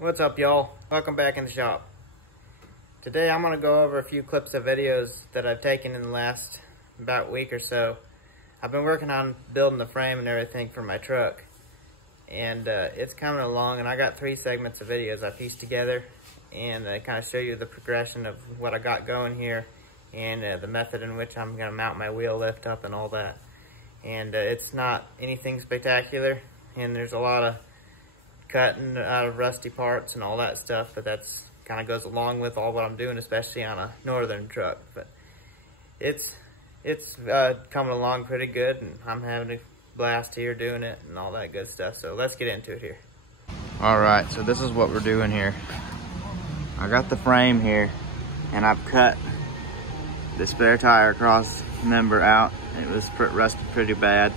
What's up, y'all? Welcome back in the shop. Today I'm going to go over a few clips of videos that I've taken in the last about week or so. I've been working on building the frame and everything for my truck, and it's coming along, and I got 3 segments of videos I pieced together, and I kind of show you the progression of what I got going here and the method in which I'm going to mount my wheel lift up and all that. And it's not anything spectacular, and there's a lot of cutting out of rusty parts and all that stuff, but that's kind of goes along with all what I'm doing, especially on a northern truck. But it's coming along pretty good, and I'm having a blast here doing it and all that good stuff. So let's get into it here. All right, so this is what we're doing here. I got the frame here, and I've cut the spare tire cross member out. It was rusted pretty bad,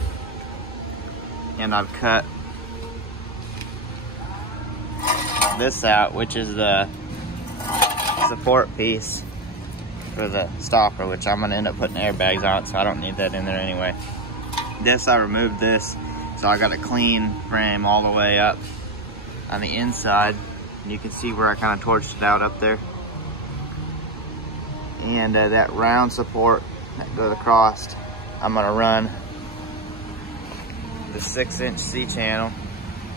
and I've cut this out, which is the support piece for the stopper, which I'm gonna end up putting airbags on it, so I don't need that in there anyway. This, I removed this, so I got a clean frame all the way up on the inside. You can see where I kind of torched it out up there. And that round support that goes across, I'm gonna run the 6-inch C-channel,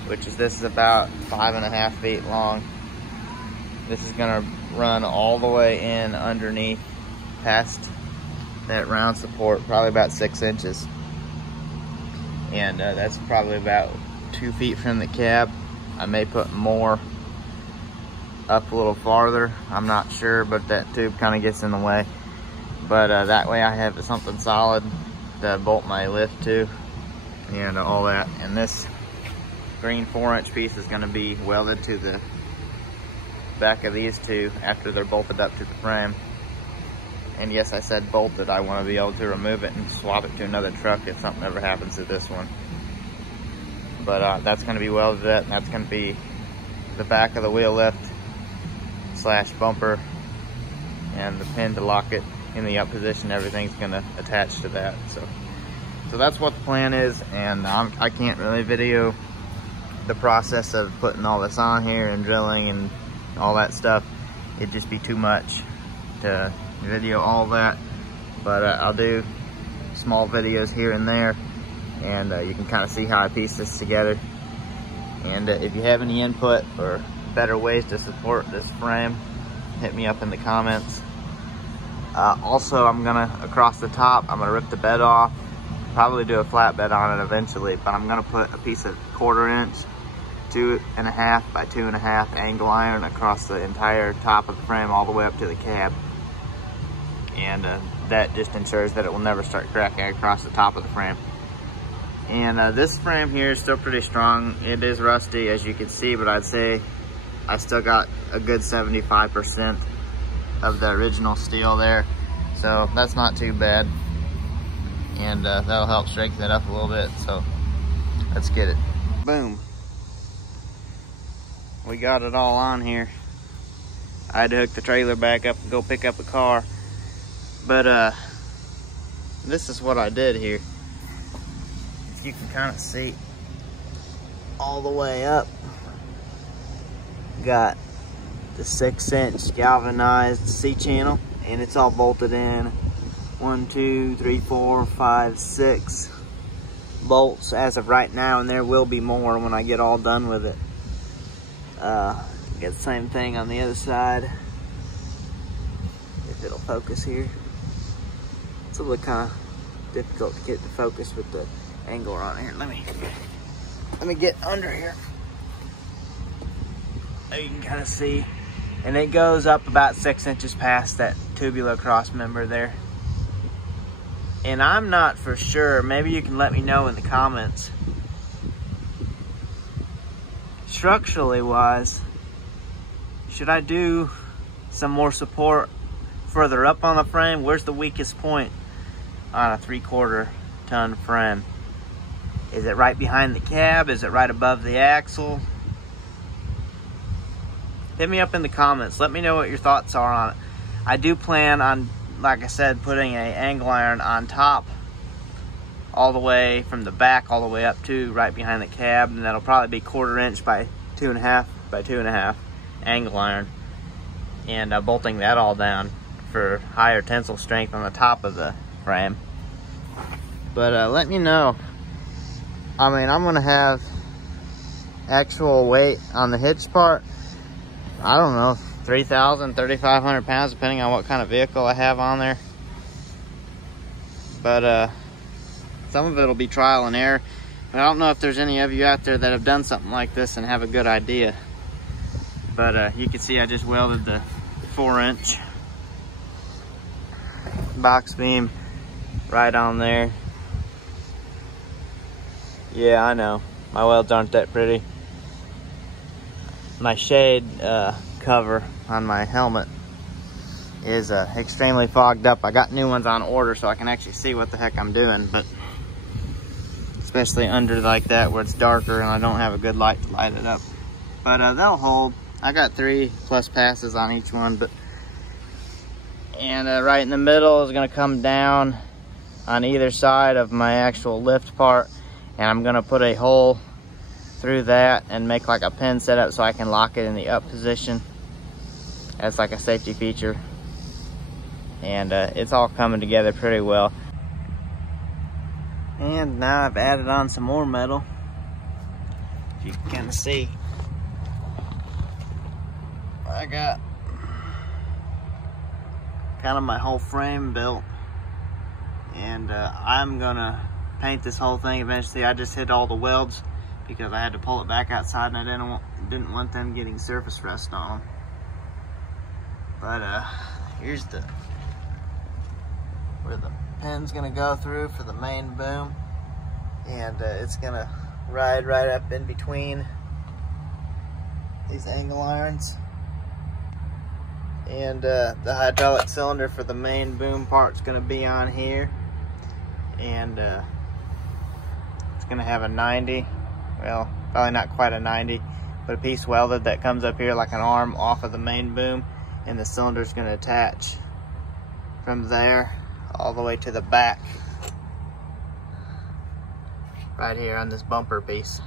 which is, this is about 5.5 feet long. This is gonna run all the way in underneath past that round support, probably about 6 inches. And that's probably about 2 feet from the cab. I may put more up a little farther, I'm not sure, but that tube kind of gets in the way. But that way I have something solid to bolt my lift to and all that. And this green 4-inch piece is going to be welded to the back of these two after they're bolted up to the frame. And yes, I said bolted. I want to be able to remove it and swap it to another truck if something ever happens to this one. But that's going to be welded to that, and that's going to be the back of the wheel lift / bumper, and the pin to lock it in the up position. Everything's going to attach to that. So that's what the plan is, and I can't really video the process of putting all this on here and drilling and all that stuff. It'd just be too much to video all that. But I'll do small videos here and there, and you can kind of see how I piece this together. And if you have any input or better ways to support this frame, hit me up in the comments. Also, I'm gonna, across the top, I'm gonna rip the bed off, probably do a flat bed on it eventually, but I'm gonna put a piece of 1/4 inch 2.5 by 2.5 angle iron across the entire top of the frame all the way up to the cab. And that just ensures that it will never start cracking across the top of the frame. And this frame here is still pretty strong. It is rusty, as you can see, but I'd say I still got a good 75% of the original steel there. So that's not too bad. And that'll help strengthen it up a little bit. So let's get it. Boom. We got it all on here. I had to hook the trailer back up and go pick up a car. But this is what I did here. If you can kind of see all the way up, got the 6-inch galvanized C-channel, and it's all bolted in 1, 2, 3, 4, 5, 6 bolts as of right now, and there will be more when I get all done with it. Get the same thing on the other side, if it'll focus here. It's a little kind of difficult to get the focus with the angle on here. Let me get under here. There you can kind of see, and it goes up about 6 inches past that tubular cross member there. And I'm not for sure, maybe you can let me know in the comments, structurally wise, should I do some more support further up on the frame? Where's the weakest point on a 3/4 ton frame? Is it right behind the cab? Is it right above the axle? Hit me up in the comments. Let me know what your thoughts are on it. I do plan on, like I said, putting a angle iron on top all the way from the back all the way up to right behind the cab, and that'll probably be 1/4 inch by 2.5 by 2.5 angle iron, and bolting that all down for higher tensile strength on the top of the frame. But let me know. I mean, I'm gonna have actual weight on the hitch part, I don't know, 3,000, 3,500 pounds, depending on what kind of vehicle I have on there. But some of it will be trial and error. But I don't know if there's any of you out there that have done something like this and have a good idea. But you can see I just welded the 4-inch box beam right on there. Yeah, I know, my welds aren't that pretty. My shade cover on my helmet is extremely fogged up. I got new ones on order so I can actually see what the heck I'm doing, but especially under like that where it's darker and I don't have a good light to light it up. But they'll hold. I got 3+ passes on each one, and right in the middle is gonna come down on either side of my actual lift part, and I'm gonna put a hole through that and make like a pin setup so I can lock it in the up position as like a safety feature. And it's all coming together pretty well. And now I've added on some more metal. If you can kind of see, I got kind of my whole frame built, and I'm gonna paint this whole thing eventually. I just hit all the welds because I had to pull it back outside and I didn't want them getting surface rust on them. But here's where the pin's gonna go through for the main boom, and it's gonna ride right up in between these angle irons. And the hydraulic cylinder for the main boom part's gonna be on here, and it's gonna have a 90. Well, probably not quite a 90, but a piece welded that comes up here like an arm off of the main boom, and the cylinder's gonna attach from there all the way to the back, right here on this bumper piece.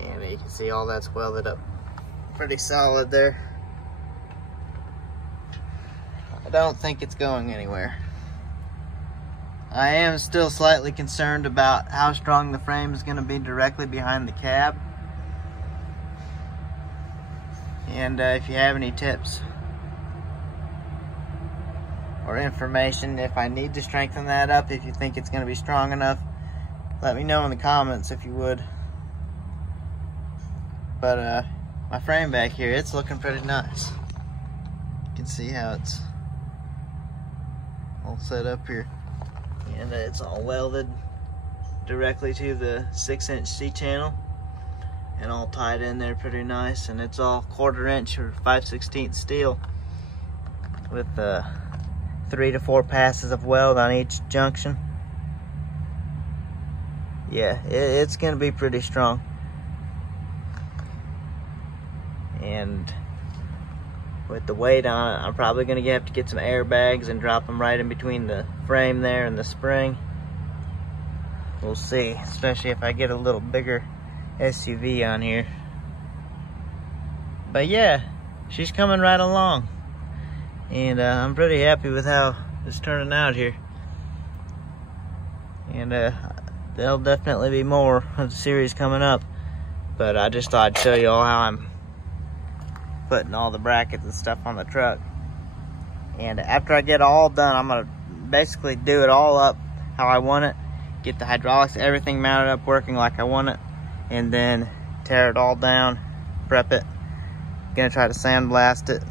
And you can see all that's welded up pretty solid there. I don't think it's going anywhere. I am still slightly concerned about how strong the frame is going to be directly behind the cab. And if you have any tips or information, if I need to strengthen that up, if you think it's going to be strong enough, let me know in the comments if you would. But my frame back here, it's looking pretty nice. You can see how it's all set up here. And it's all welded directly to the 6-inch C-channel and all tied in there pretty nice. And it's all 1/4 inch or 5/16 steel with 3 to 4 passes of weld on each junction. Yeah, it's gonna be pretty strong. And with the weight on it, I'm probably gonna have to get some airbags and drop them right in between the frame there and the spring. We'll see, especially if I get a little bigger SUV on here. But yeah, she's coming right along, and I'm pretty happy with how it's turning out here. And there'll definitely be more of the series coming up, but I just thought I'd show you all how I'm putting all the brackets and stuff on the truck. And after I get it all done, I'm gonna basically do it all up how I want it, get the hydraulics, everything mounted up working like I want it, and then tear it all down, prep it. Gonna try to sandblast it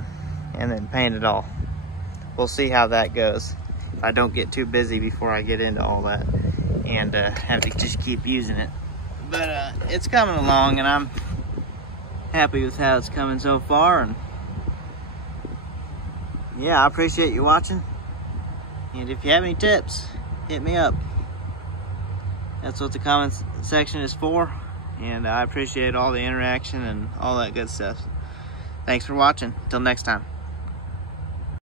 and then paint it all. We'll see how that goes. If I don't get too busy before I get into all that and have to just keep using it. But it's coming along, and I'm happy with how it's coming so far. And yeah, I appreciate you watching, and if you have any tips, hit me up. That's what the comments section is for, and I appreciate all the interaction and all that good stuff. Thanks for watching. Till next time.